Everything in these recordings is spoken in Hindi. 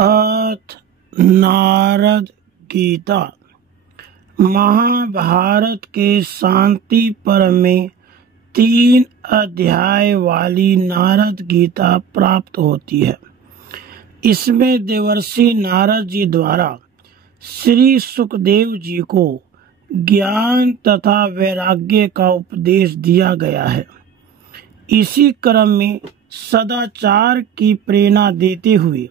अथ नारद गीता। महाभारत के शांति पर्व में 3 अध्याय वाली नारद गीता प्राप्त होती है। इसमें देवर्षि नारद जी द्वारा श्री सुखदेव जी को ज्ञान तथा वैराग्य का उपदेश दिया गया है। इसी क्रम में सदाचार की प्रेरणा देते हुए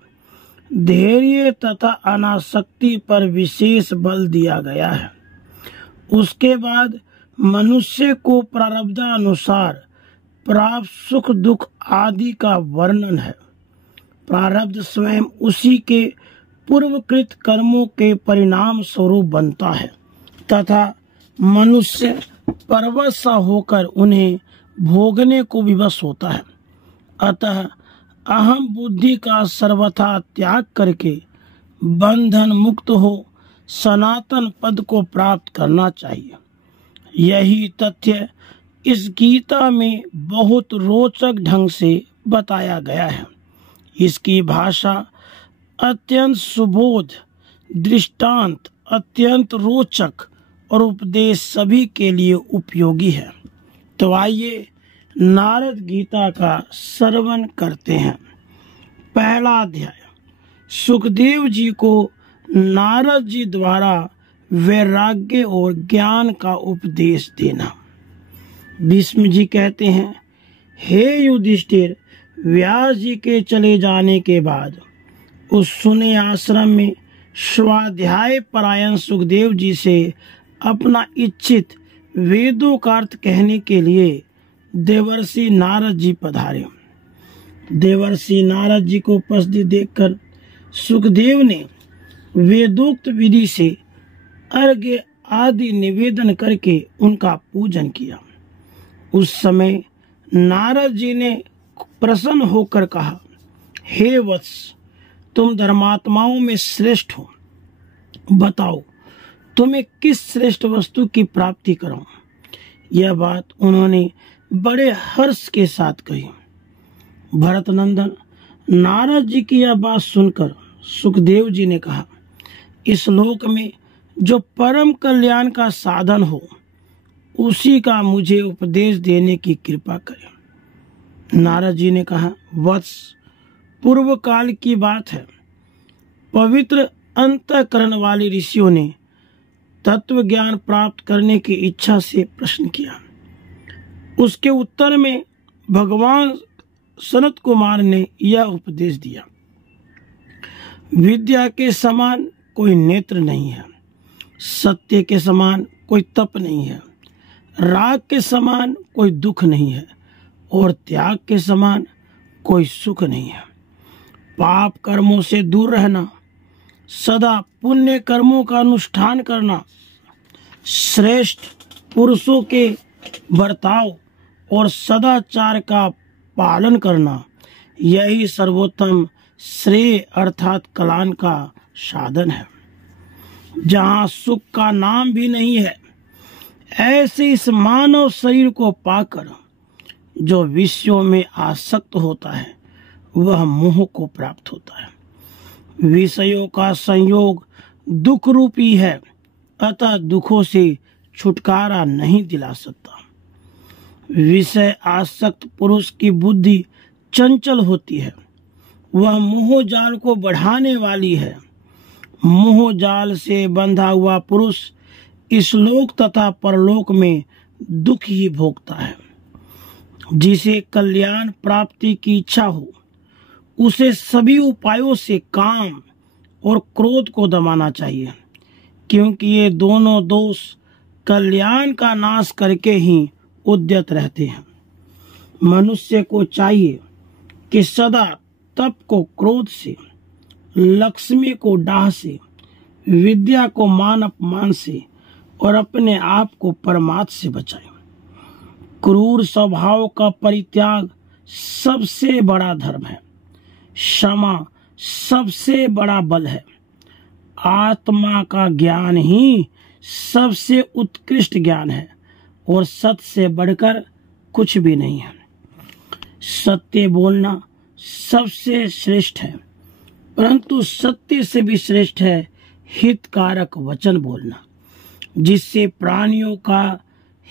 धैर्य तथा अनासक्ति पर विशेष बल दिया गया है। उसके बाद मनुष्य को प्रारब्धानुसार प्राप्त सुख दुख आदि का वर्णन है। प्रारब्ध स्वयं उसी के पूर्वकृत कर्मों के परिणाम स्वरूप बनता है तथा मनुष्य परवश होकर उन्हें भोगने को विवश होता है। अतः अहम बुद्धि का सर्वथा त्याग करके बंधन मुक्त हो सनातन पद को प्राप्त करना चाहिए। यही तथ्य इस गीता में बहुत रोचक ढंग से बताया गया है। इसकी भाषा अत्यंत सुबोध, दृष्टांत अत्यंत रोचक और उपदेश सभी के लिए उपयोगी है। तो आइए नारद गीता का श्रवण करते हैं। पहला अध्याय, सुखदेव जी को नारद जी द्वारा वैराग्य और ज्ञान का उपदेश देना। भीष्म जी कहते हैं, हे युधिष्ठिर, व्यास जी के चले जाने के बाद उस सुने आश्रम में स्वाध्याय परायण सुखदेव जी से अपना इच्छित वेदों का अर्थ कहने के लिए देवर्षि नारद जी पधारे। देवर्षि नारद जी को उपस्थित देखकर सुखदेव ने वेदोक्त विधि से अर्घ्य आदि निवेदन करके उनका पूजन किया। उस समय नारद जी ने प्रसन्न होकर कहा, हे वत्स, तुम धर्मात्माओं में श्रेष्ठ हो। बताओ तुम्हें किस श्रेष्ठ वस्तु की प्राप्ति कराऊं। यह बात उन्होंने बड़े हर्ष के साथ कही। भरत नंदन नारद जी की यह बात सुनकर सुखदेव जी ने कहा, इस लोक में जो परम कल्याण का साधन हो उसी का मुझे उपदेश देने की कृपा करें। नारद जी ने कहा, वत्स, पूर्व काल की बात है। पवित्र अंतःकरण वाले ऋषियों ने तत्व ज्ञान प्राप्त करने की इच्छा से प्रश्न किया। उसके उत्तर में भगवान सनत कुमार ने यह उपदेश दिया, विद्या के समान कोई नेत्र नहीं है, सत्य के समान कोई तप नहीं है, राग के समान कोई दुख नहीं है और त्याग के समान कोई सुख नहीं है। पाप कर्मों से दूर रहना, सदा पुण्य कर्मों का अनुष्ठान करना, श्रेष्ठ पुरुषों के बर्ताव और सदाचार का पालन करना, यही सर्वोत्तम श्रेय अर्थात कल्याण का साधन है। जहाँ सुख का नाम भी नहीं है, ऐसे इस मानव शरीर को पाकर जो विषयों में आसक्त होता है वह मोह को प्राप्त होता है। विषयों का संयोग दुख रूपी है, अतः दुखों से छुटकारा नहीं दिला सकता। विषय आसक्त पुरुष की बुद्धि चंचल होती है, वह मोह जाल को बढ़ाने वाली है। मोह जाल से बंधा हुआ पुरुष इस लोक तथा परलोक में दुख ही भोगता है। जिसे कल्याण प्राप्ति की इच्छा हो उसे सभी उपायों से काम और क्रोध को दबाना चाहिए, क्योंकि ये दोनों दोष कल्याण का नाश करके ही उद्यत रहते हैं। मनुष्य को चाहिए कि सदा तप को क्रोध से, लक्ष्मी को डाह से, विद्या को मान अपमान से और अपने आप को परमार्थ से बचाए। क्रूर स्वभाव का परित्याग सबसे बड़ा धर्म है। क्षमा सबसे बड़ा बल है। आत्मा का ज्ञान ही सबसे उत्कृष्ट ज्ञान है और सत्य से बढ़कर कुछ भी नहीं है। सत्य बोलना सबसे श्रेष्ठ है, परंतु सत्य से भी श्रेष्ठ है हितकारक वचन बोलना, जिससे प्राणियों का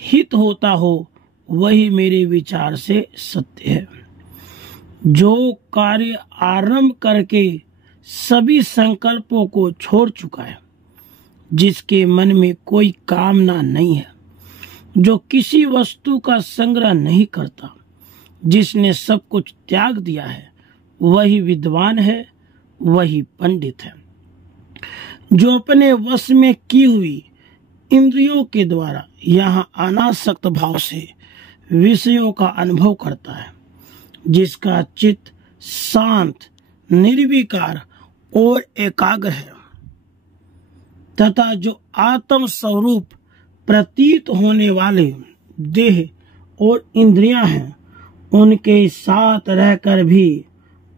हित होता हो, वही मेरे विचार से सत्य है। जो कार्य आरंभ करके सभी संकल्पों को छोड़ चुका है, जिसके मन में कोई कामना नहीं है, जो किसी वस्तु का संग्रह नहीं करता, जिसने सब कुछ त्याग दिया है, वही विद्वान है, वही पंडित है। जो अपने वश में की हुई इंद्रियों के द्वारा यहाँ अनासक्त भाव से विषयों का अनुभव करता है, जिसका चित्त शांत, निर्विकार और एकाग्र है, तथा जो आत्म स्वरूप प्रतीत होने वाले देह और इंद्रियां हैं, उनके साथ रहकर भी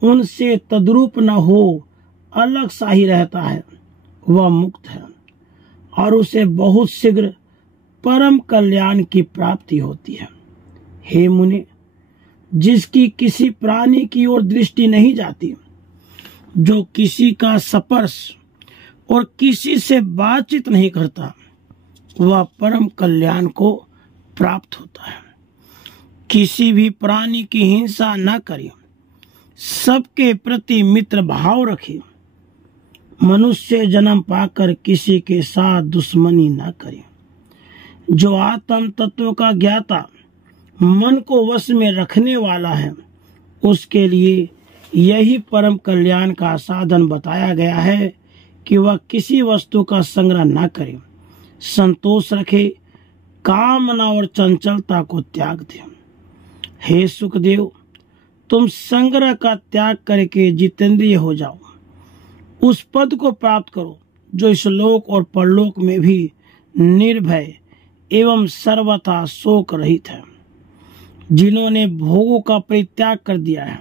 उनसे तद्रूप न हो अलग सा ही रहता है, वह मुक्त है और उसे बहुत शीघ्र परम कल्याण की प्राप्ति होती है। हे मुने, जिसकी किसी प्राणी की ओर दृष्टि नहीं जाती, जो किसी का स्पर्श और किसी से बातचीत नहीं करता, वह परम कल्याण को प्राप्त होता है। किसी भी प्राणी की हिंसा न करे, सबके प्रति मित्र भाव रखे, मनुष्य जन्म पाकर किसी के साथ दुश्मनी न करे। जो आत्म तत्व का ज्ञाता, मन को वश में रखने वाला है, उसके लिए यही परम कल्याण का साधन बताया गया है कि वह किसी वस्तु का संग्रह न करे, संतोष रखे, कामना और चंचलता को त्याग दे। हे सुखदेव, तुम संग्रह का त्याग करके जितेंद्रिय हो जाओ, उस पद को प्राप्त करो जो इस लोक और परलोक में भी निर्भय एवं सर्वथा शोक रहित है। जिन्होंने भोगों का परित्याग कर दिया है,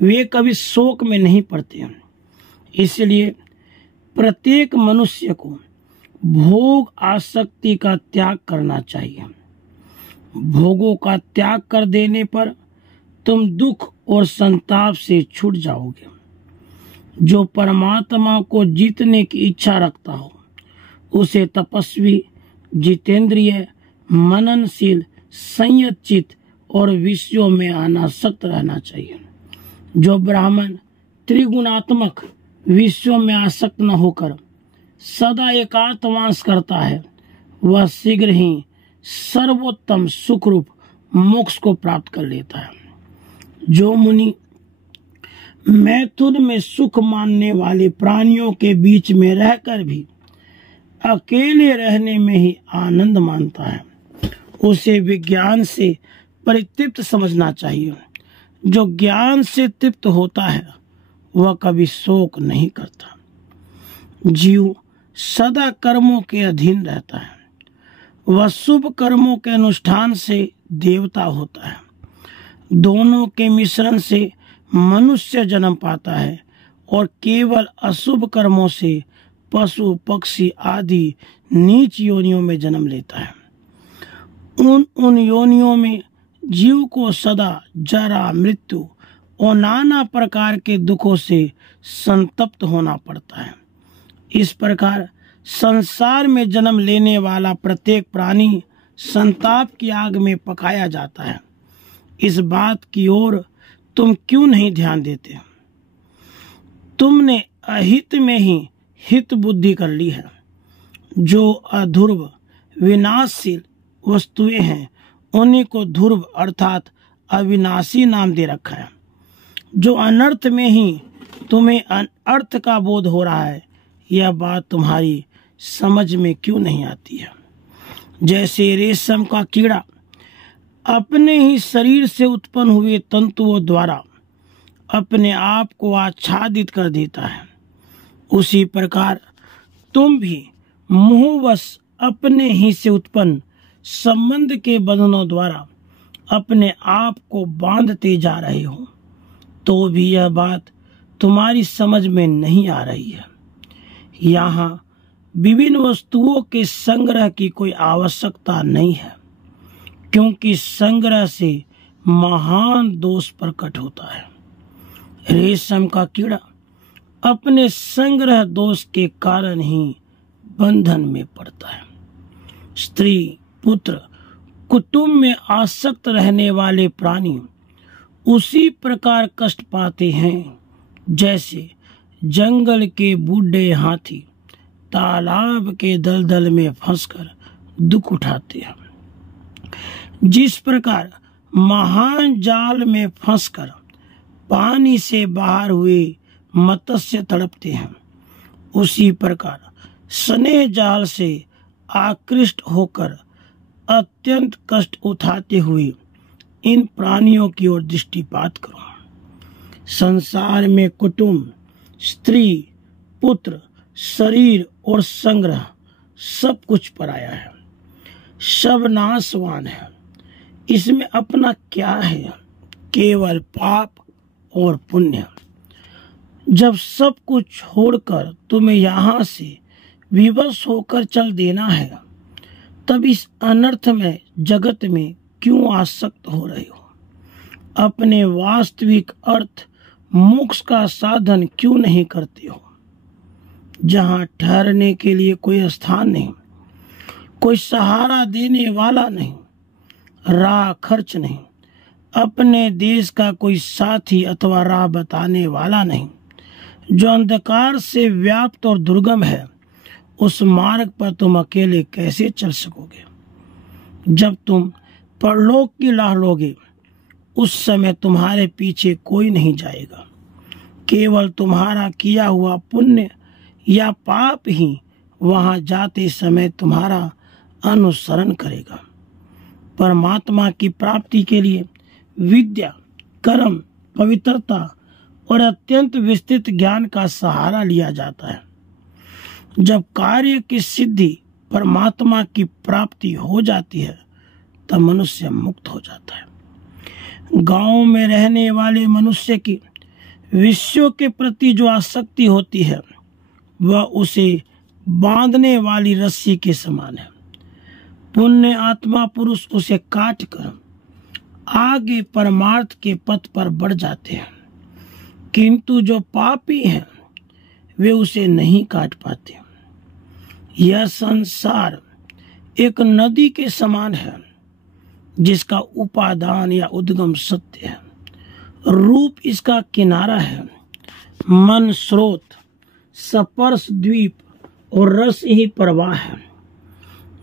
वे कभी शोक में नहीं पड़ते। इसलिए प्रत्येक मनुष्य को भोग आसक्ति का त्याग करना चाहिए। भोगों का त्याग कर देने पर तुम दुख और संताप से छूट जाओगे। जो परमात्मा को जीतने की इच्छा रखता हो, उसे तपस्वी, जितेंद्रिय, मननशील, संयतचित और विषयों में अनासक्त रहना चाहिए। जो ब्राह्मण त्रिगुणात्मक विषयों में आसक्त न होकर सदा एकांतवास करता है, वह शीघ्र ही सर्वोत्तम सुखरूप मोक्ष को प्राप्त कर लेता है। जो मुनि मैथुन में सुख मानने वाले प्राणियों के बीच में रहकर भी अकेले रहने में ही आनंद मानता है, उसे विज्ञान से परितृप्त समझना चाहिए। जो ज्ञान से तृप्त होता है, वह कभी शोक नहीं करता। जीव सदा कर्मों के अधीन रहता है, वह शुभ कर्मों के अनुष्ठान से देवता होता है। दोनों के मिश्रण से मनुष्य जन्म पाता है और केवल अशुभ कर्मों से पशु, पक्षी आदि नीच योनियों में जन्म लेता है। उन योनियों में जीव को सदा जरा, मृत्यु और नाना प्रकार के दुखों से संतप्त होना पड़ता है। इस प्रकार संसार में जन्म लेने वाला प्रत्येक प्राणी संताप की आग में पकाया जाता है। इस बात की ओर तुम क्यों नहीं ध्यान देते? तुमने अहित में ही हित बुद्धि कर ली है। जो अध्रुव विनाशशील वस्तुएं हैं, उन्हीं को ध्रुव अर्थात अविनाशी नाम दे रखा है। जो अनर्थ में ही तुम्हें अनर्थ का बोध हो रहा है, यह बात तुम्हारी समझ में क्यों नहीं आती है? जैसे रेशम का कीड़ा अपने ही शरीर से उत्पन्न हुए तंतुओं द्वारा अपने आप को आच्छादित कर देता है, उसी प्रकार तुम भी मोहवश अपने ही से उत्पन्न संबंध के बंधनों द्वारा अपने आप को बांधते जा रहे हो, तो भी यह बात तुम्हारी समझ में नहीं आ रही है। यहाँ विभिन्न वस्तुओं के संग्रह की कोई आवश्यकता नहीं है, क्योंकि संग्रह से महान दोष प्रकट होता है। रेशम का कीड़ा अपने संग्रह दोष के कारण ही बंधन में पड़ता है। स्त्री, पुत्र, कुटुंब में आसक्त रहने वाले प्राणी उसी प्रकार कष्ट पाते हैं जैसे जंगल के बूढ़े हाथी तालाब के दलदल में फंसकर दुख उठाते हैं। जिस प्रकार महान जाल में फंसकर पानी से बाहर हुए मत्स्य तड़पते हैं, उसी प्रकार स्नेह जाल से आकृष्ट होकर अत्यंत कष्ट उठाते हुए इन प्राणियों की ओर दृष्टिपात करो। संसार में कुटुंब, स्त्री, पुत्र, शरीर और संग्रह सब कुछ पराया है, सब नाशवान है। इसमें अपना क्या है? केवल पाप और पुण्य। जब सब कुछ छोड़कर तुम्हें यहाँ से विवश होकर चल देना है, तब इस अनर्थ में जगत में क्यों आसक्त हो रहे हो? अपने वास्तविक अर्थ मोक्ष का साधन क्यों नहीं करते हो? जहाँ ठहरने के लिए कोई स्थान नहीं, कोई सहारा देने वाला नहीं, राह खर्च नहीं, अपने देश का कोई साथी अथवा राह बताने वाला नहीं, जो अंधकार से व्याप्त और दुर्गम है, उस मार्ग पर तुम अकेले कैसे चल सकोगे? जब तुम परलोक की राह लोगे, उस समय तुम्हारे पीछे कोई नहीं जाएगा। केवल तुम्हारा किया हुआ पुण्य या पाप ही वहां जाते समय तुम्हारा अनुसरण करेगा। परमात्मा की प्राप्ति के लिए विद्या, कर्म, पवित्रता और अत्यंत विस्तृत ज्ञान का सहारा लिया जाता है। जब कार्य की सिद्धि परमात्मा की प्राप्ति हो जाती है, तब मनुष्य मुक्त हो जाता है। गांव में रहने वाले मनुष्य की विषयों के प्रति जो आसक्ति होती है, वह उसे बांधने वाली रस्सी के समान है। पुण्य आत्मा पुरुष उसे काट कर आगे परमार्थ के पथ पर बढ़ जाते हैं, किंतु जो पापी हैं वे उसे नहीं काट पाते। यह संसार एक नदी के समान है, जिसका उपादान या उद्गम सत्य है। रूप इसका किनारा है, मन स्रोत, स्पर्श द्वीप और रस ही प्रवाह है।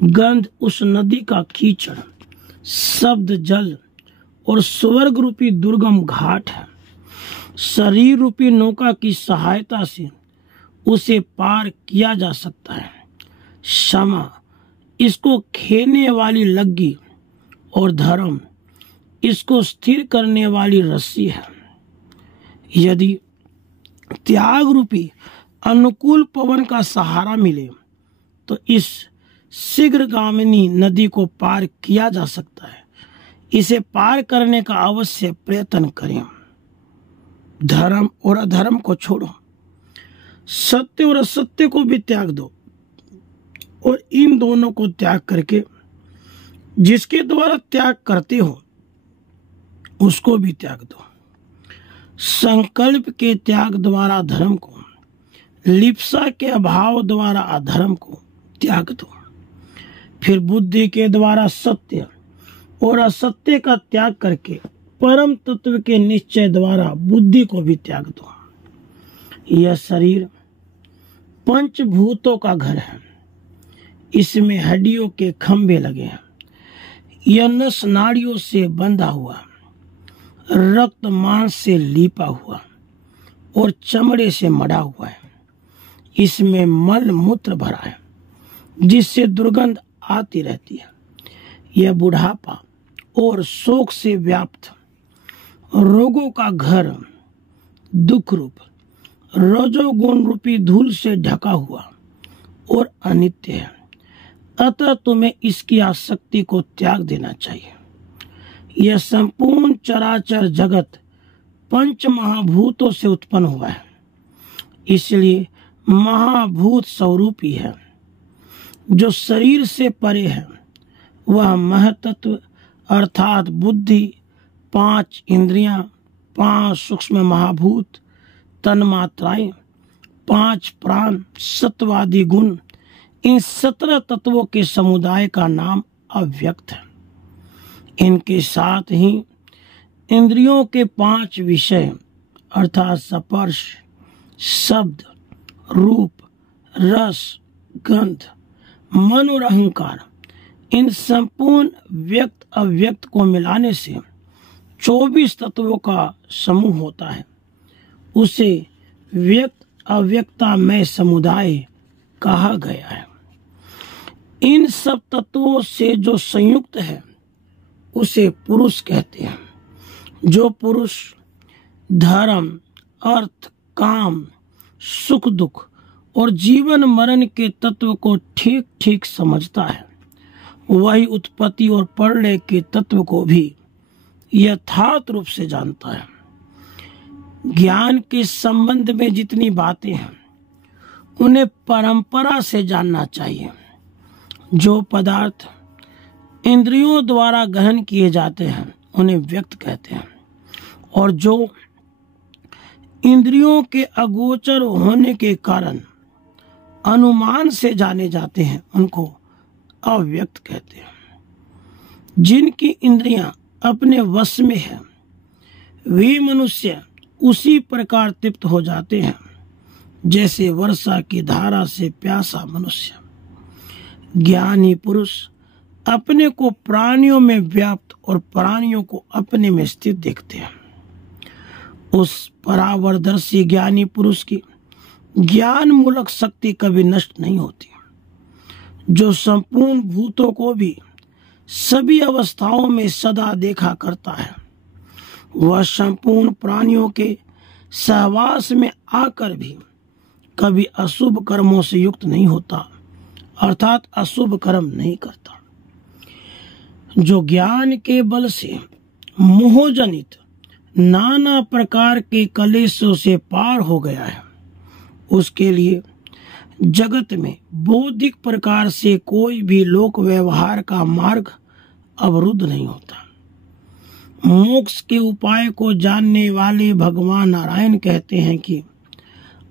गंध उस नदी का कीचड़, शब्द जल और स्वर्ग रूपी दुर्गम घाट है। शरीर रूपी नौका की सहायता से उसे पार किया जा सकता है। क्षमा इसको खेने वाली लग्गी और धर्म इसको स्थिर करने वाली रस्सी है। यदि त्याग रूपी अनुकूल पवन का सहारा मिले तो इस शीघ्रगामिनी नदी को पार किया जा सकता है। इसे पार करने का अवश्य प्रयत्न करें। धर्म और अधर्म को छोड़ो, सत्य और असत्य को भी त्याग दो, और इन दोनों को त्याग करके जिसके द्वारा त्याग करते हो उसको भी त्याग दो। संकल्प के त्याग द्वारा धर्म को, लिप्सा के अभाव द्वारा अधर्म को त्याग दो। फिर बुद्धि के द्वारा सत्य और असत्य का त्याग करके परम तत्व के निश्चय द्वारा बुद्धि को भी त्याग दो। यह शरीर पंचभूतों का घर है। इसमें हड्डियों के खंभे लगे हैं। यह नस नाड़ियों से बंधा हुआ, रक्त मांस से लीपा हुआ और चमड़े से मढ़ा हुआ है। इसमें मल मूत्र भरा है, जिससे दुर्गंध आती रहती है। यह बुढ़ापा और शोक से व्याप्त रोगों का घर, दुख रूप रजोगुण रूपी धूल से ढका हुआ और अनित्य है। अतः तुम्हें इसकी आसक्ति को त्याग देना चाहिए। यह संपूर्ण चराचर जगत पंच महाभूतों से उत्पन्न हुआ है, इसलिए महाभूत स्वरूपी है। जो शरीर से परे है वह महतत्व अर्थात बुद्धि, 5 इंद्रियां, 5 सूक्ष्म महाभूत, तन्मात्राएं 5 प्राण, सत्वादि गुण, इन 17 तत्वों के समुदाय का नाम अव्यक्त है। इनके साथ ही इंद्रियों के 5 विषय अर्थात स्पर्श, शब्द, रूप, रस, गंध, मन और अहंकार, इन संपूर्ण व्यक्त अव्यक्त को मिलाने से 24 तत्वों का समूह होता है। उसे व्यक्त अव्यक्तामय समुदाय कहा गया है। इन सब तत्वों से जो संयुक्त है उसे पुरुष कहते हैं। जो पुरुष धर्म, अर्थ, काम, सुख दुख और जीवन मरण के तत्व को ठीक ठीक समझता है, वही उत्पत्ति और प्रलय के तत्व को भी यथार्थ रूप से जानता है। ज्ञान के संबंध में जितनी बातें हैं उन्हें परंपरा से जानना चाहिए। जो पदार्थ इंद्रियों द्वारा ग्रहण किए जाते हैं उन्हें व्यक्त कहते हैं, और जो इंद्रियों के अगोचर होने के कारण अनुमान से जाने जाते हैं उनको अव्यक्त कहते हैं। जिनकी इंद्रियां अपने वश में है वे मनुष्य उसी प्रकार तृप्त हो जाते हैं जैसे वर्षा की धारा से प्यासा मनुष्य। ज्ञानी पुरुष अपने को प्राणियों में व्याप्त और प्राणियों को अपने में स्थित देखते हैं। उस परावरदर्शी ज्ञानी पुरुष की ज्ञान मूलक शक्ति कभी नष्ट नहीं होती। जो संपूर्ण भूतों को भी सभी अवस्थाओं में सदा देखा करता है, वह संपूर्ण प्राणियों के सहवास में आकर भी कभी अशुभ कर्मों से युक्त नहीं होता, अर्थात अशुभ कर्म नहीं करता। जो ज्ञान के बल से मोहजनित नाना प्रकार के कलेशों से पार हो गया है, उसके लिए जगत में बौद्धिक प्रकार से कोई भी लोक व्यवहार का मार्ग अवरुद्ध नहीं होता। मोक्ष के उपाय को जानने वाले भगवान नारायण कहते हैं कि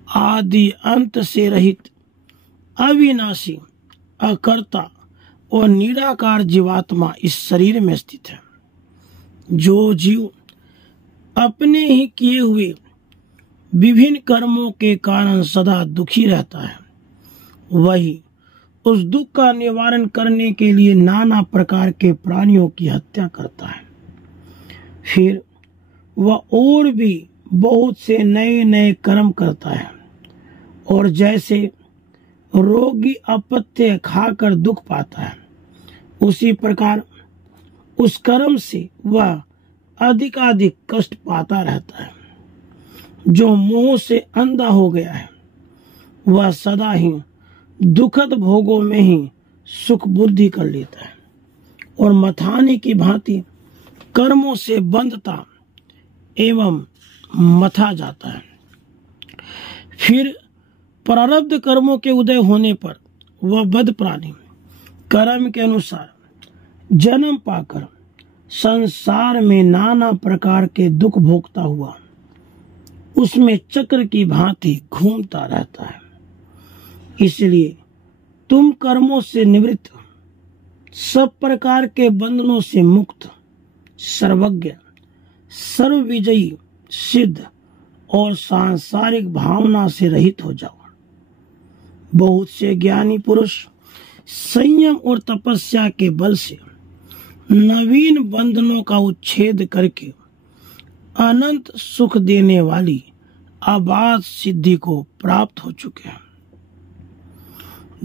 आदि अंत से रहित, अविनाशी, अकर्ता और निराकार जीवात्मा इस शरीर में स्थित है। जो जीव अपने ही किए हुए विभिन्न कर्मों के कारण सदा दुखी रहता है, वही उस दुख का निवारण करने के लिए नाना प्रकार के प्राणियों की हत्या करता है। फिर वह और भी बहुत से नए नए कर्म करता है, और जैसे रोगी अपत्य खाकर दुख पाता है, उसी प्रकार उस कर्म से वह अधिकाधिक कष्ट पाता रहता है। जो मोह से अंधा हो गया है वह सदा ही दुखद भोगों में ही सुख बुद्धि कर लेता है, और मथाने की भांति कर्मों से बंधता एवं मथा जाता है। फिर प्रारब्ध कर्मों के उदय होने पर वह बद्ध प्राणी कर्म के अनुसार जन्म पाकर संसार में नाना प्रकार के दुख भोगता हुआ उसमें चक्र की भांति घूमता रहता है। इसलिए तुम कर्मों से निवृत्त, सब प्रकार के बंधनों से मुक्त, सर्वज्ञ, सर्वविजयी, सिद्ध और सांसारिक भावना से रहित हो जाओ। बहुत से ज्ञानी पुरुष संयम और तपस्या के बल से नवीन बंधनों का उच्छेद करके अनंत सुख देने वाली अबाध सिद्धि को प्राप्त हो चुके हैं।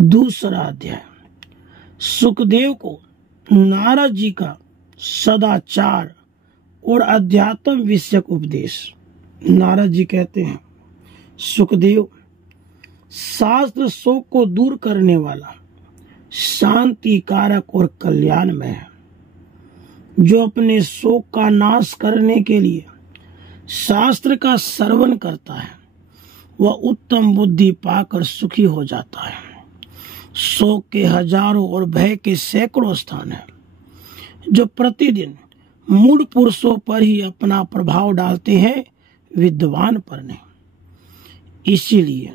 दूसरा अध्याय। सुखदेव को नारद जी का सदाचार और अध्यात्म विषयक उपदेश। नारद जी कहते हैं, सुखदेव शास्त्र शोक को दूर करने वाला, शांति कारक और कल्याणमय है। जो अपने शोक का नाश करने के लिए शास्त्र का श्रवण करता है वह उत्तम बुद्धि पाकर सुखी हो जाता है। शोक के हजारों और भय के सैकड़ों स्थान हैं जो प्रतिदिन मूढ़ पुरुषों पर ही अपना प्रभाव डालते हैं, विद्वान पर नहीं। इसीलिए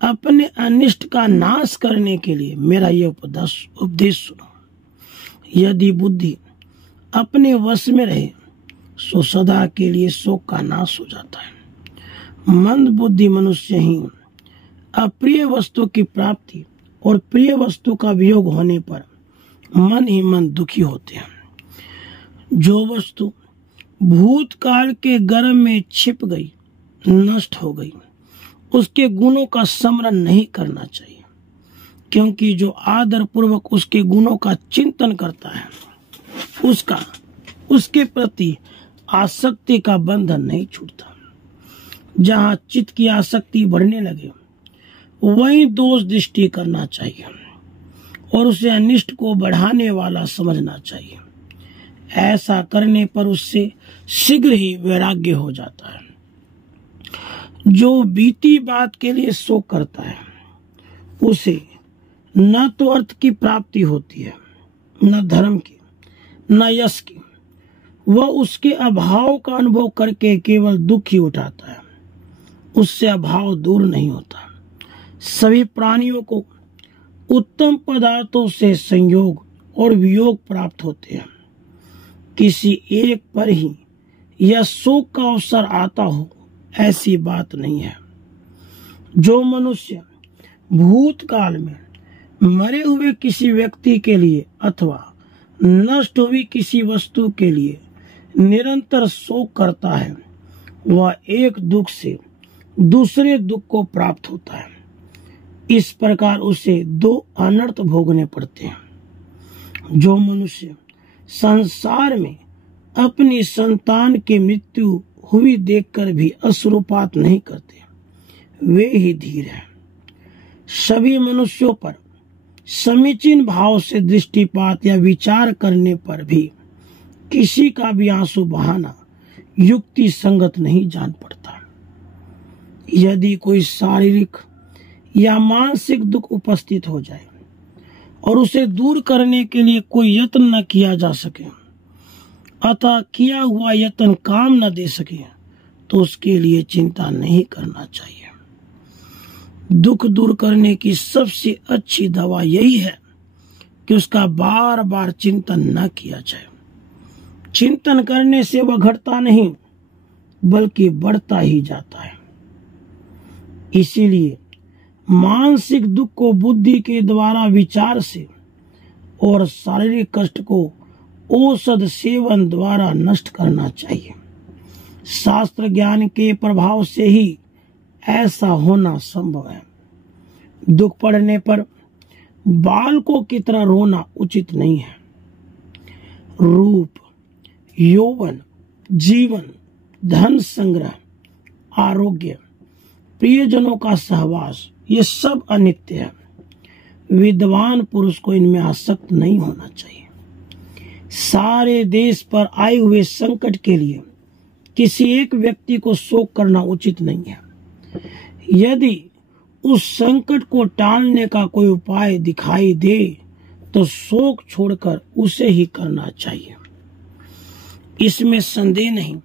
अपने अनिष्ट का नाश करने के लिए मेरा यह उपदेश सुनो। यदि बुद्धि अपने वश में रहे सो सदा के लिए शोक का नाश हो जाता है। मंद बुद्धि मनुष्य ही अप्रिय वस्तु की प्राप्ति और प्रिय वस्तु का वियोग होने पर मन ही मन दुखी होते हैं। जो वस्तु भूतकाल के गर्भ में छिप गई, नष्ट हो गई, उसके गुणों का स्मरण नहीं करना चाहिए, क्योंकि जो आदर पूर्वक उसके गुणों का चिंतन करता है उसके प्रति आसक्ति का बंधन नहीं छूटता। जहाँ चित्त की आसक्ति बढ़ने लगे वहीं दोष दृष्टि करना चाहिए और उसे अनिष्ट को बढ़ाने वाला समझना चाहिए। ऐसा करने पर उससे शीघ्र ही वैराग्य हो जाता है। जो बीती बात के लिए शोक करता है उसे न तो अर्थ की प्राप्ति होती है, न धर्म की, न यश की। वह उसके अभाव का अनुभव करके केवल दुख ही उठाता है, उससे अभाव दूर नहीं होता। सभी प्राणियों को उत्तम पदार्थों से संयोग और वियोग प्राप्त होते हैं। किसी एक पर ही यह शोक का अवसर आता हो ऐसी बात नहीं है। जो मनुष्य भूतकाल में मरे हुए किसी व्यक्ति के लिए अथवा नष्ट हुई किसी वस्तु के लिए निरंतर शोक करता है वह एक दुख से दूसरे दुख को प्राप्त होता है। इस प्रकार उसे दो अनर्थ भोगने पड़ते हैं। जो मनुष्य संसार में अपनी संतान की मृत्यु हुई देखकर भी अश्रुपात नहीं करते वे ही धीर हैं। सभी मनुष्यों पर समीचीन भाव से दृष्टिपात या विचार करने पर भी किसी का भी आंसू बहाना युक्ति संगत नहीं जान पड़ता। यदि कोई शारीरिक या मानसिक दुख उपस्थित हो जाए और उसे दूर करने के लिए कोई यत्न न किया जा सके अतः किया हुआ यत्न काम न दे सके तो उसके लिए चिंता नहीं करना चाहिए। दुख दूर करने की सबसे अच्छी दवा यही है कि उसका बार बार चिंतन न किया जाए। चिंतन करने से वह घटता नहीं बल्कि बढ़ता ही जाता है। इसीलिए मानसिक दुख को बुद्धि के द्वारा विचार से और शारीरिक कष्ट को औषध सेवन द्वारा नष्ट करना चाहिए। शास्त्र ज्ञान के प्रभाव से ही ऐसा होना संभव है। दुख पड़ने पर बालकों की तरह रोना उचित नहीं है। रूप, यौवन, जीवन, धन संग्रह, आरोग्य, प्रियजनों का सहवास ये सब अनित्य है। विद्वान पुरुष को इनमें आसक्त नहीं होना चाहिए। सारे देश पर आए हुए संकट के लिए किसी एक व्यक्ति को शोक करना उचित नहीं है। यदि उस संकट को टालने का कोई उपाय दिखाई दे तो शोक छोड़कर उसे ही करना चाहिए। इसमें संदेह नहीं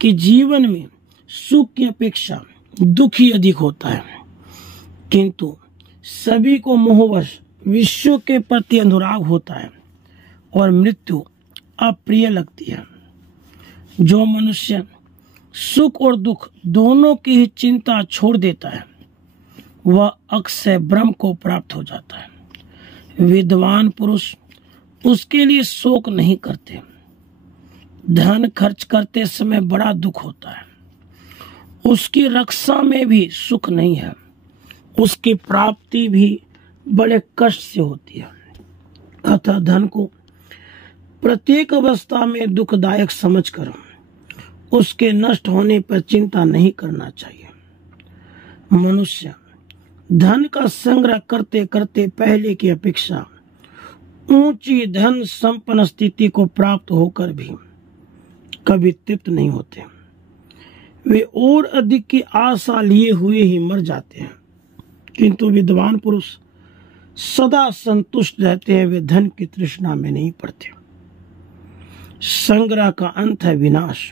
कि जीवन में सुख की अपेक्षा दुख ही अधिक होता है, किंतु सभी को मोहवश विश्व के प्रति अनुराग होता है और मृत्यु अप्रिय लगती है। जो मनुष्य सुख और दुख दोनों की ही चिंता छोड़ देता है वह अक्षय ब्रह्म को प्राप्त हो जाता है। विद्वान पुरुष उसके लिए शोक नहीं करते। धन खर्च करते समय बड़ा दुख होता है, उसकी रक्षा में भी सुख नहीं है, उसकी प्राप्ति भी बड़े कष्ट से होती है। अतः धन को प्रत्येक अवस्था में दुखदायक समझकर उसके नष्ट होने पर चिंता नहीं करना चाहिए। मनुष्य धन का संग्रह करते करते पहले की अपेक्षा ऊंची धन संपन्न स्थिति को प्राप्त होकर भी कभी तृप्त नहीं होते। वे और अधिक की आशा लिए हुए ही मर जाते हैं, किंतु विद्वान पुरुष सदा संतुष्ट रहते हैं। वे धन की तृष्णा में नहीं पड़ते। संग्रह का अंत है विनाश,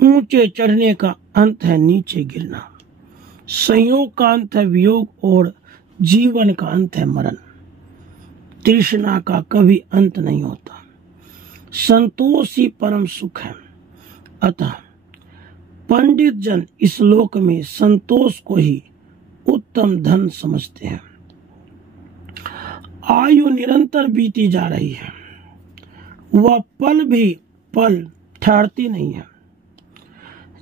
ऊंचे चढ़ने का अंत है नीचे गिरना। संयोग का अंत है वियोग और जीवन का अंत है मरण। तृष्णा का कभी अंत नहीं होता। संतोष ही परम सुख है। अतः पंडित जन इस लोक में संतोष को ही उत्तम धन समझते हैं। आयु निरंतर बीती जा रही है, वह पल ठहरती नहीं है।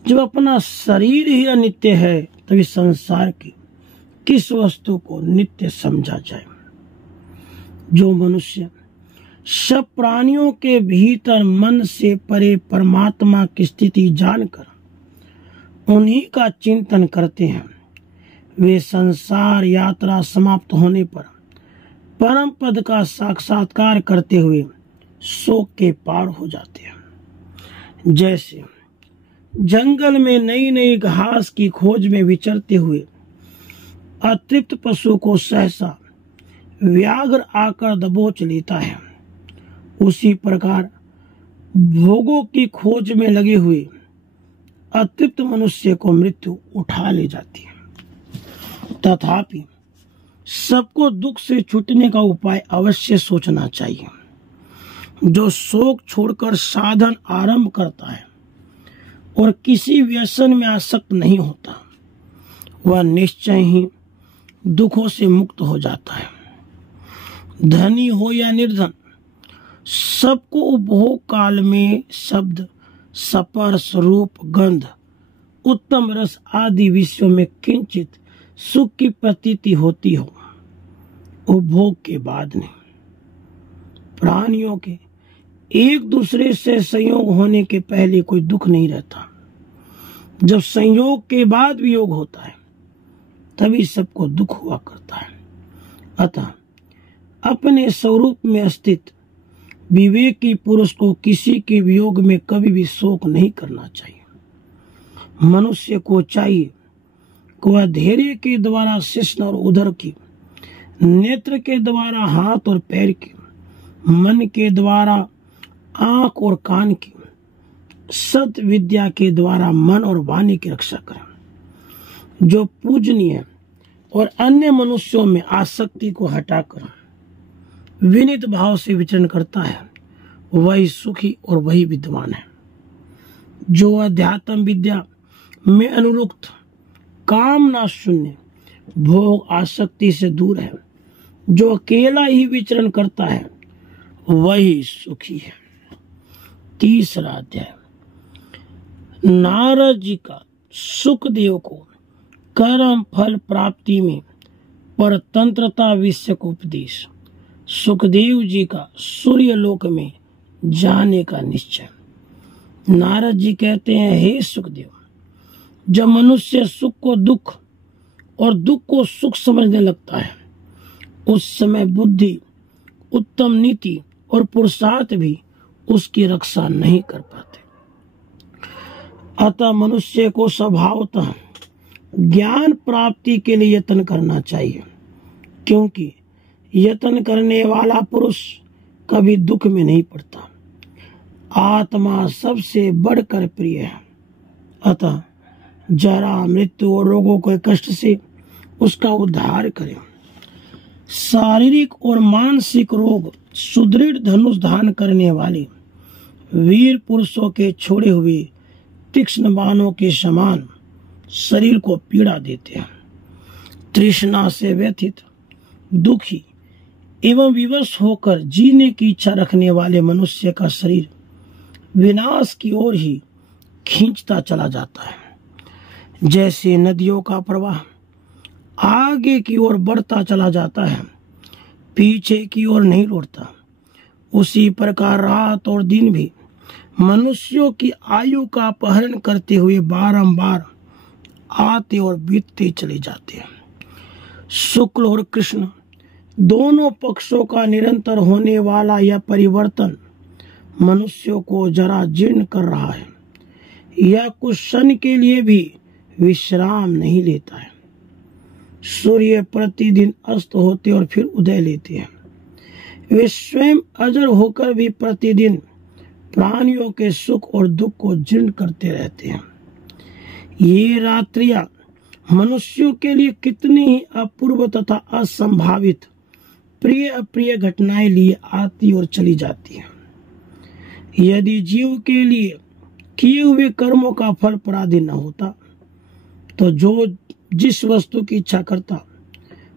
जब अपना शरीर ही अनित्य है तभी संसार की किस वस्तु को नित्य समझा जाए। जो मनुष्य सब प्राणियों के भीतर मन से परे परमात्मा की स्थिति जानकर उन्हीं का चिंतन करते हैं, वे संसार यात्रा समाप्त होने पर परम पद का साक्षात्कार करते हुए शोक के पार हो जाते हैं। जैसे जंगल में नई नई घास की खोज में विचरते हुए अतृप्त पशु को सहसा व्याघ्र आकर दबोच लेता है, उसी प्रकार भोगों की खोज में लगे हुए अतृप्त मनुष्य को मृत्यु उठा ले जाती है। तथापि सबको दुख से छूटने का उपाय अवश्य सोचना चाहिए। जो शोक छोड़कर साधन आरंभ करता है और किसी व्यसन में आसक्त नहीं होता, वह निश्चय ही दुखों से मुक्त हो जाता है। धनी हो या निर्धन, सबको उपभोग काल में शब्द, स्पर्श, रूप, गंध, उत्तम रस आदि विषयों में किंचित सुख की प्रतीति होती हो, उपभोग के बाद नहीं। प्राणियों के एक दूसरे से संयोग होने के पहले कोई दुख नहीं रहता। जब संयोग के बाद वियोग होता है तभी सबको दुख हुआ करता है। अतः अपने स्वरूप में स्थित विवेकी पुरुष को किसी के वियोग में कभी भी शोक नहीं करना चाहिए। मनुष्य को चाहिए कि वह धैर्य के द्वारा शिश्न और उदर की, नेत्र के द्वारा हाथ और पैर की, मन के द्वारा आंख और कान की, सत विद्या के द्वारा मन और वाणी की रक्षा करें। जो पूजनीय और अन्य मनुष्यों में आसक्ति को हटाकर विनीत भाव से विचरण करता है, वही सुखी और वही विद्वान है। जो अध्यात्म विद्या में अनुरुक्त, कामना शून्य, भोग आसक्ति से दूर है, जो अकेला ही विचरण करता है, वही सुखी है। तीसरा अध्याय। नारद जी का सुखदेव को कर्म फल प्राप्ति में परतंत्रता विषय को उपदेश। सुखदेव जी का सूर्य लोक में जाने का निश्चय। नारद जी कहते हैं, हे सुखदेव, जब मनुष्य सुख को दुख और दुख को सुख समझने लगता है, उस समय बुद्धि, उत्तम नीति और पुरुषार्थ भी उसकी रक्षा नहीं कर पाते। अतः मनुष्य को स्वभावतः ज्ञान प्राप्ति के लिए यत्न करना चाहिए, क्योंकि यत्न करने वाला पुरुष कभी दुख में नहीं पड़ता। आत्मा सबसे बढ़कर प्रिय है। अतः जरा, मृत्यु और रोगों के कष्ट से उसका उद्धार करें। शारीरिक और मानसिक रोग सुदृढ़ धनुष धारण करने वाले वीर पुरुषों के छोड़े हुए तीक्ष्ण बाणों के समान शरीर को पीड़ा देते हैं। तृष्णा से व्यथित, दुखी एवं विवश होकर जीने की इच्छा रखने वाले मनुष्य का शरीर विनाश की ओर ही खींचता चला जाता है। जैसे नदियों का प्रवाह आगे की ओर बढ़ता चला जाता है, पीछे की ओर नहीं लौटता, उसी प्रकार रात और दिन भी मनुष्यों की आयु का अपहरण करते हुए बारंबार आते और बीतते चले जाते हैं। शुक्ल और कृष्ण दोनों पक्षों का निरंतर होने वाला यह परिवर्तन मनुष्यों को जरा जीर्ण कर रहा है। यह कुछ क्षण के लिए भी विश्राम नहीं लेता है। सूर्य प्रतिदिन अस्त होते और फिर उदय लेते हैं। वे स्वयं अजर होकर भी प्रतिदिन प्राणियों के सुख और दुख को जीर्ण करते रहते हैं। ये रात्रियां मनुष्यों के लिए कितनी ही अपूर्व तथा असंभावित प्रिय अप्रिय घटनाएं लिए आती और चली जाती हैं। यदि जीव के लिए किए हुए कर्मों का फल पराधीन न होता तो जो जिस वस्तु की इच्छा करता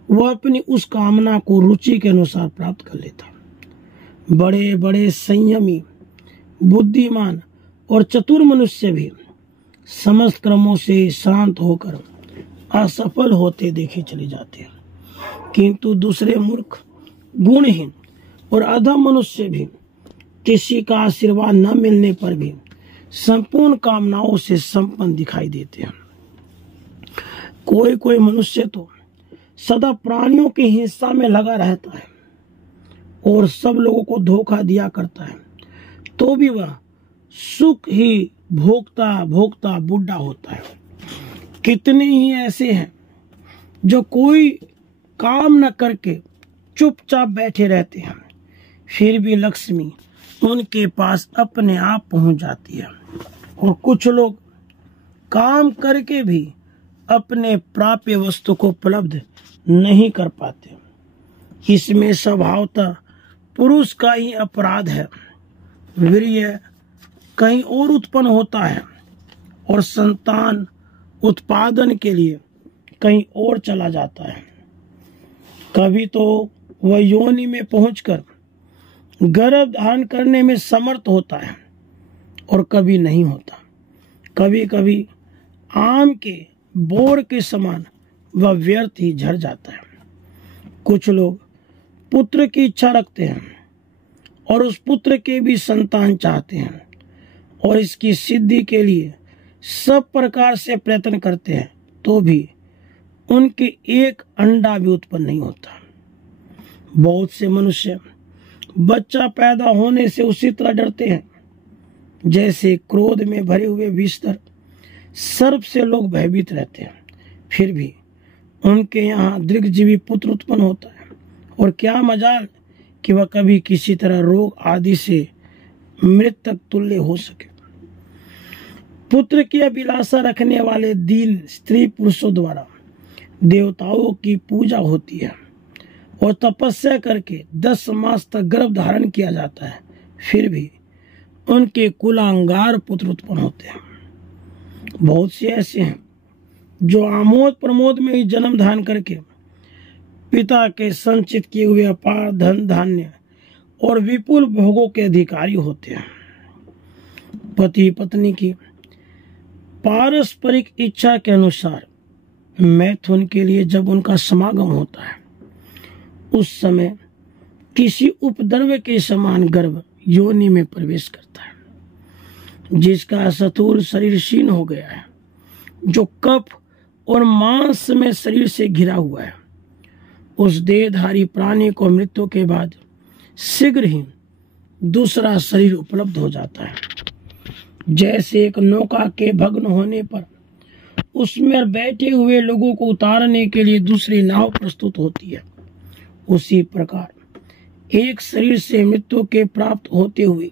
वह अपनी उस कामना को रुचि के अनुसार प्राप्त कर लेता। बड़े बड़े संयमी, बुद्धिमान और चतुर मनुष्य भी समस्त कर्मों से शांत होकर असफल होते देखे चले जाते हैं, किंतु दूसरे मूर्ख, गुणहीन और अधम मनुष्य भी किसी का आशीर्वाद न मिलने पर भी संपूर्ण कामनाओं से संपन्न दिखाई देते हैं। कोई कोई मनुष्य तो सदा प्राणियों की हिंसा में लगा रहता है और सब लोगों को धोखा दिया करता है, तो भी वह सुख ही भोगता भोगता बुढ़ा होता है। कितने ही ऐसे हैं जो कोई काम न करके चुपचाप बैठे रहते हैं, फिर भी लक्ष्मी उनके पास अपने आप पहुंच जाती है। और कुछ लोग काम करके भी अपने प्राप्य वस्तु को उपलब्ध नहीं कर पाते। इसमें स्वभावतः पुरुष का ही अपराध है। वीर्य कहीं और उत्पन्न होता है और संतान उत्पादन के लिए कहीं और चला जाता है। कभी तो वह योनि में पहुंचकर गर्भ धारण करने में समर्थ होता है और कभी नहीं होता। कभी कभी आम के बोर के समान वह व्यर्थ ही झड़ जाता है। कुछ लोग पुत्र की इच्छा रखते हैं और उस पुत्र के भी संतान चाहते हैं और इसकी सिद्धि के लिए सब प्रकार से प्रयत्न करते हैं, तो भी उनके एक अंडा भी उत्पन्न नहीं होता। बहुत से मनुष्य बच्चा पैदा होने से उसी तरह डरते हैं जैसे क्रोध में भरे हुए बिस्तर सर्प से लोग भयभीत रहते हैं। फिर भी उनके यहाँ दीर्घजीवी पुत्र उत्पन्न होता है और क्या मजाल कि वह कभी किसी तरह रोग आदि से मृतक तुल्य हो सके। पुत्र की अभिलाषा रखने वाले दीन स्त्री पुरुषों द्वारा देवताओं की पूजा होती है और तपस्या करके 10 मास तक गर्भ धारण किया जाता है, फिर भी उनके कुलांगार पुत्र उत्पन्न होते हैं। बहुत से ऐसे हैं जो आमोद प्रमोद में ही जन्म धारण करके पिता के संचित किए हुए अपार धन धान्य और विपुल भोगों के अधिकारी होते हैं। पति पत्नी की पारस्परिक इच्छा के अनुसार मैथुन के लिए जब उनका समागम होता है, उस समय किसी उपद्रव के समान गर्भ योनि में प्रवेश करता है, जिसका स्थूल शरीर क्षीण हो गया है, जो कफ और मांस में शरीर से घिरा हुआ है। उस देहधारी प्राणी को मृत्यु के बाद शीघ्र ही दूसरा शरीर उपलब्ध हो जाता है। जैसे एक नौका के भग्न होने पर उसमें बैठे हुए लोगों को उतारने के लिए दूसरी नाव प्रस्तुत होती है, उसी प्रकार एक शरीर से मृत्यु के प्राप्त होते हुए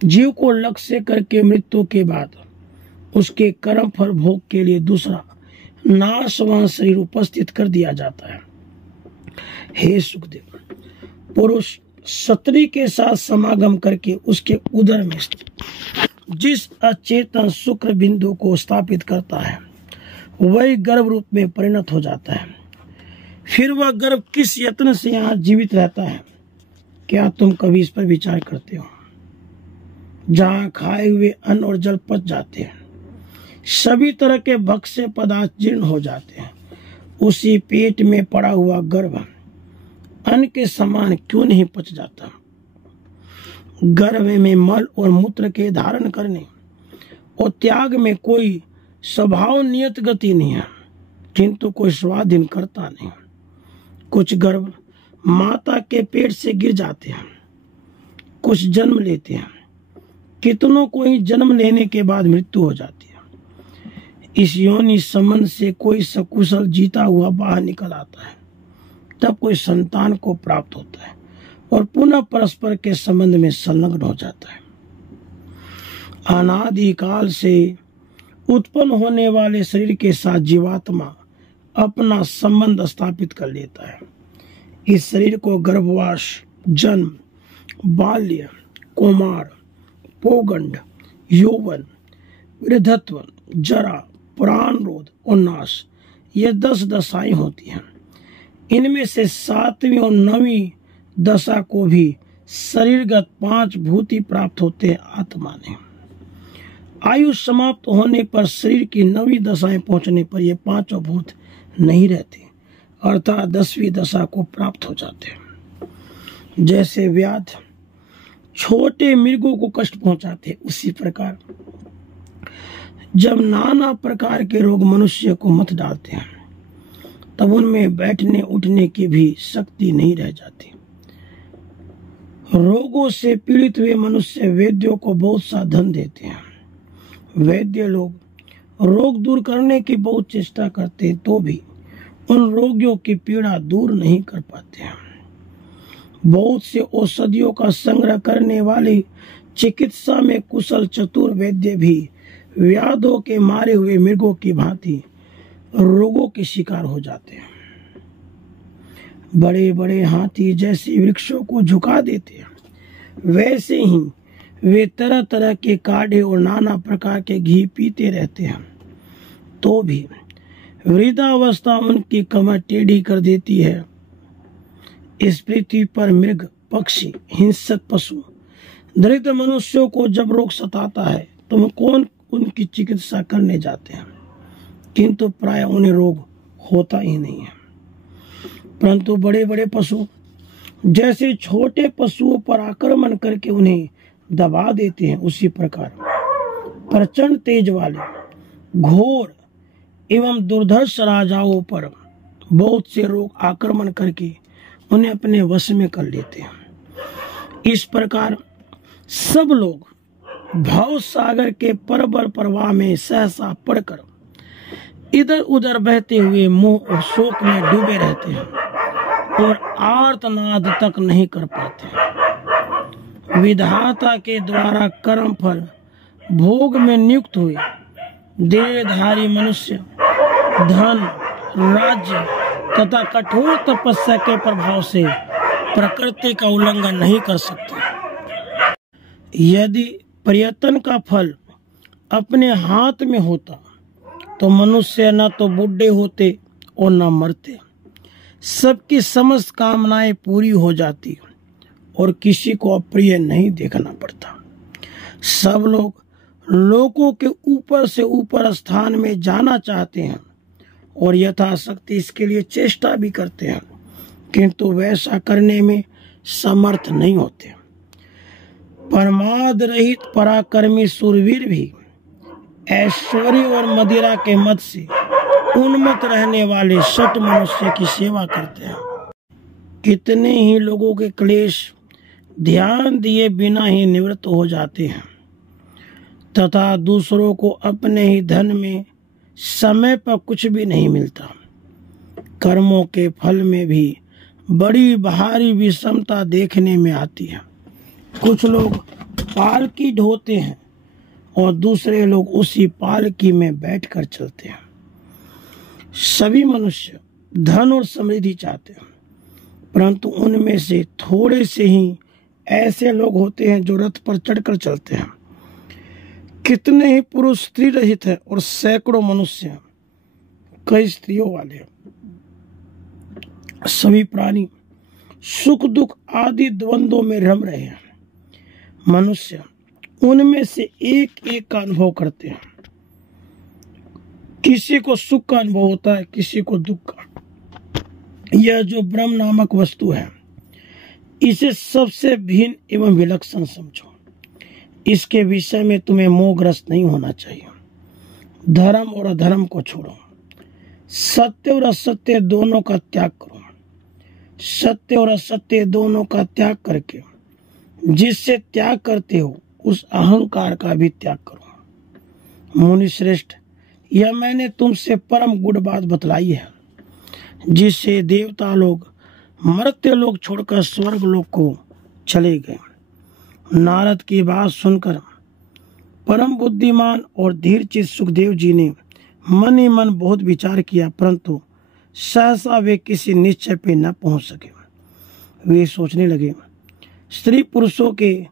जीव को लक्ष्य करके मृत्यु के बाद उसके कर्म फल भोग के लिए दूसरा नाशवान शरीर उपस्थित कर दिया जाता है। हे सुखदेव, पुरुष स्त्री के साथ समागम करके उसके उदर में जिस अचेतन शुक्र बिंदु को स्थापित करता है वही गर्भ रूप में परिणत हो जाता है। फिर वह गर्भ किस यत्न से यहाँ जीवित रहता है, क्या तुम कभी इस पर विचार करते हो? जहाँ खाए हुए अन्न और जल पच जाते हैं, सभी तरह के भक्ष्य पदार्थ जीर्ण हो जाते हैं, उसी पेट में पड़ा हुआ गर्भ अन्न के समान क्यों नहीं पच जाता? गर्भ में मल और मूत्र के धारण करने और त्याग में कोई स्वभाव नियत गति नहीं है, किंतु कोई स्वाधीन करता नहीं। कुछ गर्भ माता के पेट से गिर जाते हैं, कुछ जन्म लेते हैं, कितनों को ही जन्म लेने के बाद मृत्यु हो जाती है। इस योनि संबंध से कोई सकुशल जीता हुआ बाहर निकल आता है, तब कोई संतान को प्राप्त होता है और पुनः परस्पर के संबंध में संलग्न हो जाता है। अनादिकाल से उत्पन्न होने वाले शरीर के साथ जीवात्मा अपना संबंध स्थापित कर लेता है। इस शरीर को गर्भवास, जन्म, बाल्य, कौमार, पौगंड, यौवन, वृद्धत्व, जरा, प्राणरोध और नाश, ये 10 दशाएं होती हैं। इनमें से 7वीं और 9वीं दशा को भी शरीरगत 5 भूति प्राप्त होते हैं आत्मा ने। आयु समाप्त होने पर शरीर की 9वीं दशाएं पहुंचने पर ये 5 भूत नहीं रहते, अर्थात 10वीं दशा को प्राप्त हो जाते हैं। जैसे व्याध छोटे मृगों को कष्ट पहुंचाते, उसी प्रकार जब नाना प्रकार के रोग मनुष्य को मत डालते हैं, तब उनमें बैठने उठने की भी शक्ति नहीं रह जाती। रोगों से पीड़ित हुए मनुष्य वैद्यों को बहुत सा धन देते हैं। वैद्य लोग रोग दूर करने की बहुत चेष्टा करते हैं, तो भी उन रोगियों की पीड़ा दूर नहीं कर पाते हैं। बहुत से औषधियों का संग्रह करने वाले चिकित्सा में कुशल चतुर वैद्य भी व्याधों के मारे हुए मृगों की भांति रोगों के शिकार हो जाते हैं। बड़े बड़े हाथी जैसे वृक्षों को झुका देते हैं, वैसे ही वे तरह तरह के काढ़े और नाना प्रकार के घी पीते रहते हैं, तो भी वृद्धावस्था उनकी कमर टेढ़ी कर देती है। इस पृथ्वी पर मृग, पक्षी, हिंसक पशु, दरिद्र मनुष्यों को जब रोग सताता है तो कौन उनकी चिकित्सा करने जाते हैं, किंतु प्राय उन्हें रोग होता ही नहीं है। परंतु बड़े बड़े पशु जैसे छोटे पशुओं पर आक्रमण करके उन्हें दबा देते हैं, उसी प्रकार प्रचंड तेज वाले, घोर एवं दुर्धर्ष राजाओं पर बहुत से रोग आक्रमण करके उन्हें अपने वश में कर लेते हैं। इस प्रकार सब लोग भाव सागर के प्रबल प्रवाह में सहसा पड़कर इधर उधर बहते हुए मोह और शोक में डूबे रहते हैं और आर्तनाद तक नहीं कर पाते। विधाता के द्वारा कर्म फल भोग में नियुक्त हुए देहधारी मनुष्य धन, राज्य तथा कठोर तपस्या के प्रभाव से प्रकृति का उल्लंघन नहीं कर सकते। यदि प्रयत्न का फल अपने हाथ में होता तो मनुष्य न तो बूढ़े होते और न मरते, सबकी समस्त कामनाएं पूरी हो जाती और किसी को अप्रिय नहीं देखना पड़ता। सब लोग लोगों के ऊपर से ऊपर स्थान में जाना चाहते हैं और यथाशक्ति इसके लिए चेष्टा भी करते हैं, किंतु वैसा करने में समर्थ नहीं होते। परमाद रहित पराक्रमी सूरवीर भी ऐश्वर्य और मदिरा के मद से उन्मत्त रहने वाले सट मनुष्य की सेवा करते हैं। कितने ही लोगों के क्लेश ध्यान दिए बिना ही निवृत्त हो जाते हैं तथा दूसरों को अपने ही धन में समय पर कुछ भी नहीं मिलता। कर्मों के फल में भी बड़ी भारी विषमता देखने में आती है। कुछ लोग पालकी ढोते हैं और दूसरे लोग उसी पालकी में बैठकर चलते हैं। सभी मनुष्य धन और समृद्धि चाहते हैं, परंतु उनमें से थोड़े से ही ऐसे लोग होते हैं जो रथ पर चढ़कर चलते हैं। कितने ही पुरुष स्त्री रहित है और सैकड़ों मनुष्य कई स्त्रियों वाले। सभी प्राणी सुख दुख आदि द्वंद्वों में रम रहे हैं। मनुष्य उनमें से एक एक का अनुभव करते हैं। किसी को सुख का अनुभव होता है, किसी को दुख का। यह जो ब्रह्म नामक वस्तु है, इसे सबसे भिन्न एवं विलक्षण समझो। इसके विषय में तुम्हें मोहग्रस्त नहीं होना चाहिए। धर्म और अधर्म को छोड़ो, सत्य और असत्य दोनों का त्याग करो। सत्य और असत्य दोनों का त्याग करके जिससे त्याग करते हो उस अहंकार का भी त्याग करो। मुनि श्रेष्ठ, यह मैंने तुमसे परम गुड़ बात बतलाई है, जिससे देवता लोग मर्त्य लोग छोड़कर स्वर्ग लोक को चले गए। नारद की बात सुनकर परम बुद्धिमान और धीरचित सुखदेव जी ने मन ही मन बहुत विचार किया, परंतु सहसा वे किसी निश्चय पे न पहुंच सके। वे सोचने लगे, स्त्री पुरुषों के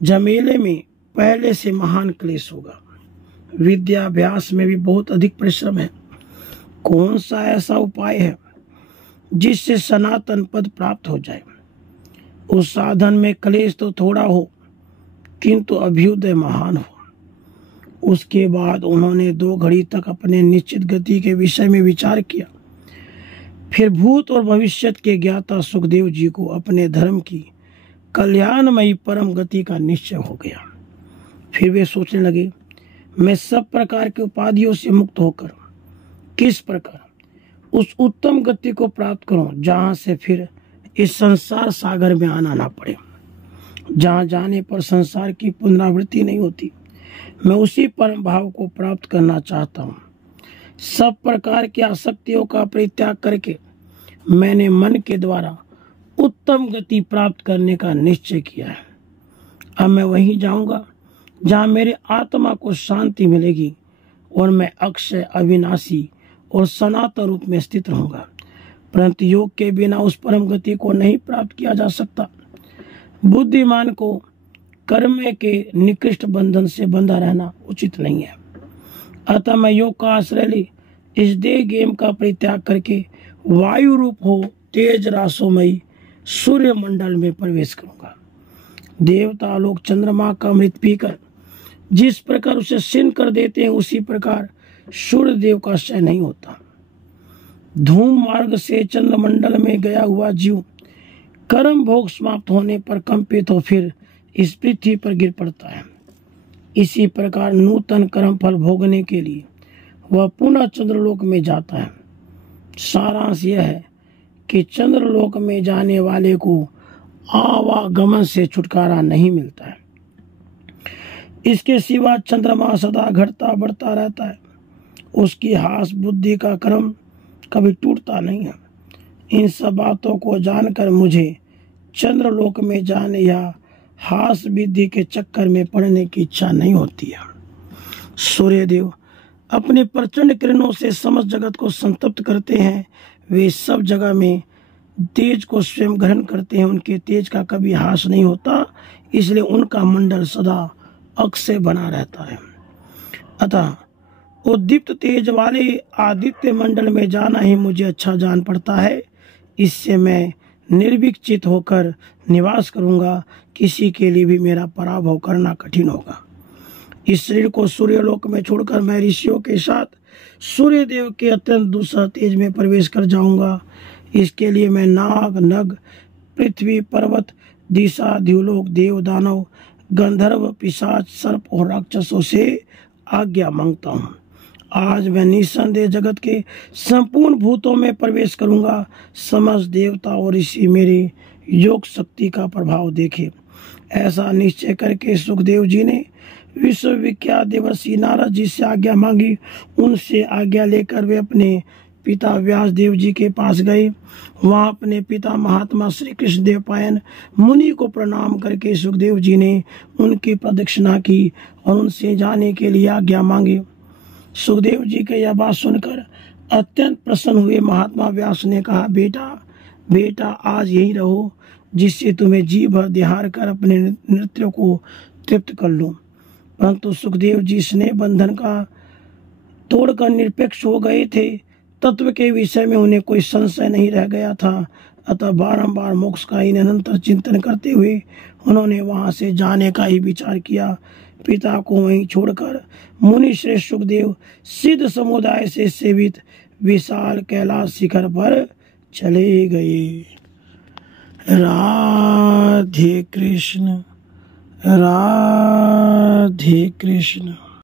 झमेले में पहले से महान क्लेश होगा, विद्याभ्यास में भी बहुत अधिक परिश्रम है। कौन सा ऐसा उपाय है जिससे सनातन पद प्राप्त हो जाए? उस साधन में क्लेश तो थोड़ा हो किंतु अभ्युदय महान हो। उसके बाद उन्होंने 2 घड़ी तक अपने निश्चित गति के विषय में विचार किया। फिर भूत और भविष्य के ज्ञाता सुखदेव जी को अपने धर्म की कल्याणमयी परम गति का निश्चय हो गया। फिर वे सोचने लगे, मैं सब प्रकार की उपाधियों से मुक्त होकर किस प्रकार उस उत्तम गति को प्राप्त करूं जहां से फिर इस संसार सागर में आना ना पड़े, जहां जाने पर संसार की पुनरावृत्ति नहीं होती। मैं उसी परम भाव को प्राप्त करना चाहता हूँ। सब प्रकार की आसक्तियों का परित्याग करके मैंने मन के द्वारा उत्तम गति प्राप्त करने का निश्चय किया है। अब मैं वहीं जाऊंगा जहां मेरे आत्मा को शांति मिलेगी और मैं अक्षय, अविनाशी और सनातन रूप में स्थित रहूंगा। परंतु योग के बिना उस परम गति को नहीं प्राप्त किया जा सकता। बुद्धिमान को कर्म के निकृष्ट बंधन से बंधा रहना उचित नहीं है। अतः मैं योग का आश्रय ले इस देह गेम का परित्याग करके वायु रूप हो तेज रासोमयी सूर्य मंडल में प्रवेश करूंगा। देवता लोग चंद्रमा का अमृत पीकर जिस प्रकार उसे सिन कर देते हैं, उसी प्रकार सूर्य देव का क्षय नहीं होता। धूम मार्ग से चंद्रमंडल में गया हुआ जीव कर्म भोग समाप्त होने पर कंपित हो फिर इस पृथ्वी पर गिर पड़ता है। इसी प्रकार नूतन कर्म फल भोगने के लिए वह पुनः चंद्रलोक में जाता है। सारांश यह है कि चंद्रलोक में जाने वाले को आवागमन से छुटकारा नहीं मिलता है। इसके सिवा चंद्रमा सदा घटता बढ़ता रहता है। उसकी हास बुद्धि का क्रम कभी टूटता नहीं है। इन सब बातों को जानकर मुझे चंद्रलोक में जाने या हास विधि के चक्कर में पड़ने की इच्छा नहीं होती है। सूर्यदेव अपने प्रचंड किरणों से समस्त जगत को संतप्त करते हैं। वे सब जगह में तेज को स्वयं ग्रहण करते हैं। उनके तेज का कभी हास नहीं होता, इसलिए उनका मंडल सदा अक्षय बना रहता है। अतः उद्दीप्त तेज वाले आदित्य मंडल में जाना ही मुझे अच्छा जान पड़ता है। इससे मैं निर्विकचित होकर निवास करूंगा। किसी के लिए भी मेरा पराभव करना कठिन होगा। इस शरीर को सूर्यलोक में छोड़कर मैं ऋषियों के साथ सूर्य देव के अत्यंत दूसरा तेज में प्रवेश कर जाऊंगा। इसके लिए मैं नाग, नग, पृथ्वी, पर्वत, दिशा, द्युलोक, देव, दानव, गंधर्व, पिशाच, सर्प और राक्षसों से आज्ञा मांगता हूँ। आज मैं निस्संदेह जगत के संपूर्ण भूतों में प्रवेश करूंगा। समस्त देवता और ऋषि मेरी योग शक्ति का प्रभाव देखे। ऐसा निश्चय करके सुखदेव जी ने विश्वविख्यात देवर्षि नारद जी से आज्ञा मांगी। उनसे आज्ञा लेकर वे अपने पिता व्यास देव जी के पास गए। वहां अपने पिता महात्मा श्री कृष्ण देव पायन मुनि को प्रणाम करके सुखदेव जी ने उनकी प्रदक्षिणा की और उनसे जाने के लिए आज्ञा मांगी। सुखदेव जी के यह बात सुनकर अत्यंत प्रसन्न हुए महात्मा व्यास ने कहा, बेटा आज यही रहो, जिससे तुम्हें जी भर दिहार कर अपने नृत्य को तृप्त कर लूं। परंतु सुखदेव जी स्नेह बंधन का तोड़कर निरपेक्ष हो गए थे। तत्व के विषय में उन्हें कोई संशय नहीं रह गया था। अतः बारंबार मोक्ष का ही निरंतर चिंतन करते हुए उन्होंने वहां से जाने का ही विचार किया। पिता को वहीं छोड़कर मुनि श्रेष्ठ सुखदेव सिद्ध समुदाय से सेवित विशाल कैलाश शिखर पर चले गए। राधे कृष्ण, राधे कृष्ण।